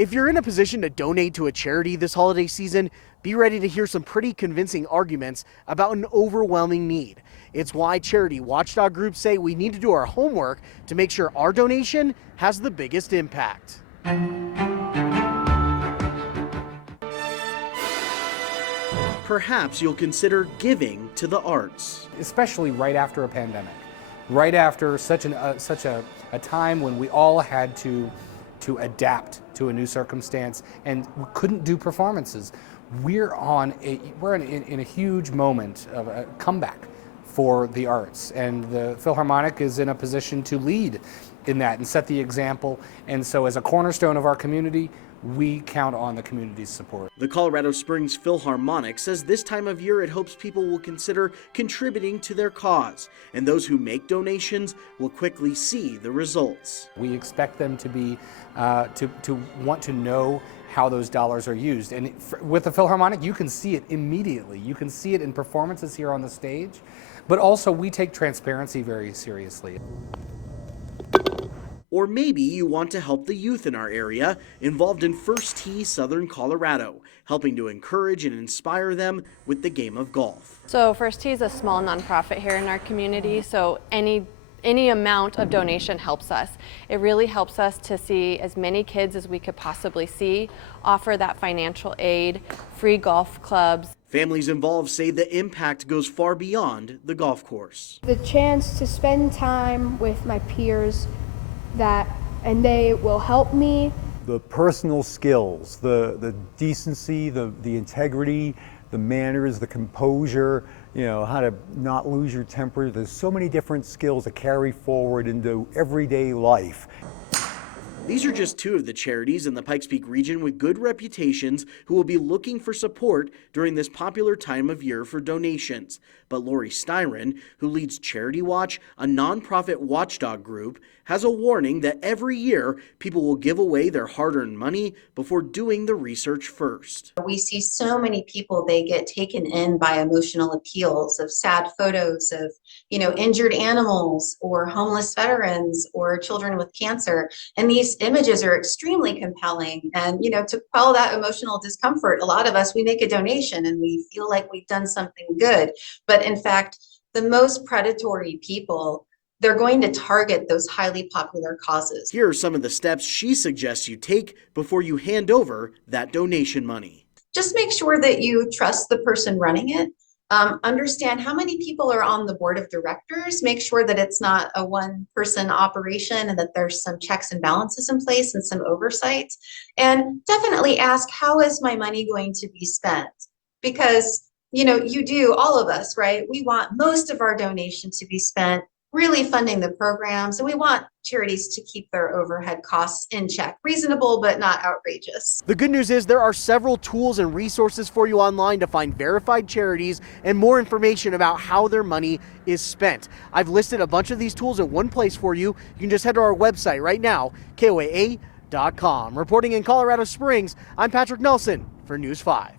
If you're in a position to donate to a charity this holiday season, be ready to hear some pretty convincing arguments about an overwhelming need. It's why charity watchdog groups say we need to do our homework to make sure our donation has the biggest impact. Perhaps you'll consider giving to the arts. Especially right after a pandemic, right after such a time when we all had to adapt to a new circumstance and we couldn't do performances. We're in a huge moment of a comeback for the arts, and the Philharmonic is in a position to lead in that and set the example. And so as a cornerstone of our community, we count on the community's support. The Colorado Springs Philharmonic says this time of year it hopes people will consider contributing to their cause, and those who make donations will quickly see the results. We expect them to be to want to know how those dollars are used. And with the Philharmonic, you can see it immediately. You can see it in performances here on the stage, but also we take transparency very seriously. Or maybe you want to help the youth in our area involved in First Tee Southern Colorado, helping to encourage and inspire them with the game of golf. So First Tee is a small nonprofit here in our community, so any amount of donation helps us. It really helps us to see as many kids as we could possibly see, offer that financial aid, free golf clubs. Families involved say the impact goes far beyond the golf course. The chance to spend time with my peers and they will help me. The personal skills, the decency, the integrity, the manners, the composure, how to not lose your temper. There's so many different skills to carry forward into everyday life. These are just two of the charities in the Pikes Peak region with good reputations who will be looking for support during this popular time of year for donations. But Lori Styron, who leads Charity Watch, a nonprofit watchdog group, has a warning that every year people will give away their hard-earned money before doing the research first. We see so many people, they get taken in by emotional appeals of sad photos of, injured animals or homeless veterans or children with cancer. And these images are extremely compelling. And, to quell that emotional discomfort, a lot of us, we make a donation and we feel like we've done something good. But in fact, the most predatory people, they're going to target those highly popular causes. Here are some of the steps she suggests you take before you hand over that donation money. Just make sure that you trust the person running it. Understand how many people are on the board of directors. Make sure that it's not a one-person operation and that there's some checks and balances in place and some oversight. And definitely ask, how is my money going to be spent? Because, all of us, right? We want most of our donation to be spent really funding the programs, and we want charities to keep their overhead costs in check. Reasonable, but not outrageous. The good news is there are several tools and resources for you online to find verified charities and more information about how their money is spent. I've listed a bunch of these tools in one place for you. You can just head to our website right now, KOAA.com. Reporting in Colorado Springs, I'm Patrick Nelson for News 5.